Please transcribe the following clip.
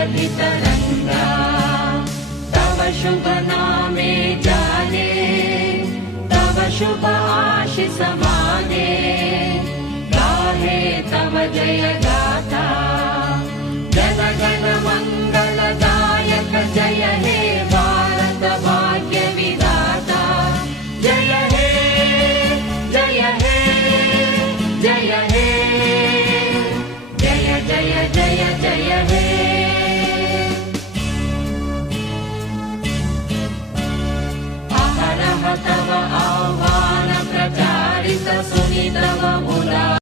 तरंगा तव शुभ नामे जाने तव शुभ आशीष माने गाहे तव जय गाथा जन गण मंगलदायक जय हे भारत भाग्य विधाता जय हे जय हे जय हे जय जय जय जय हे अहरह तव आह्वान प्रचारित सुनि तव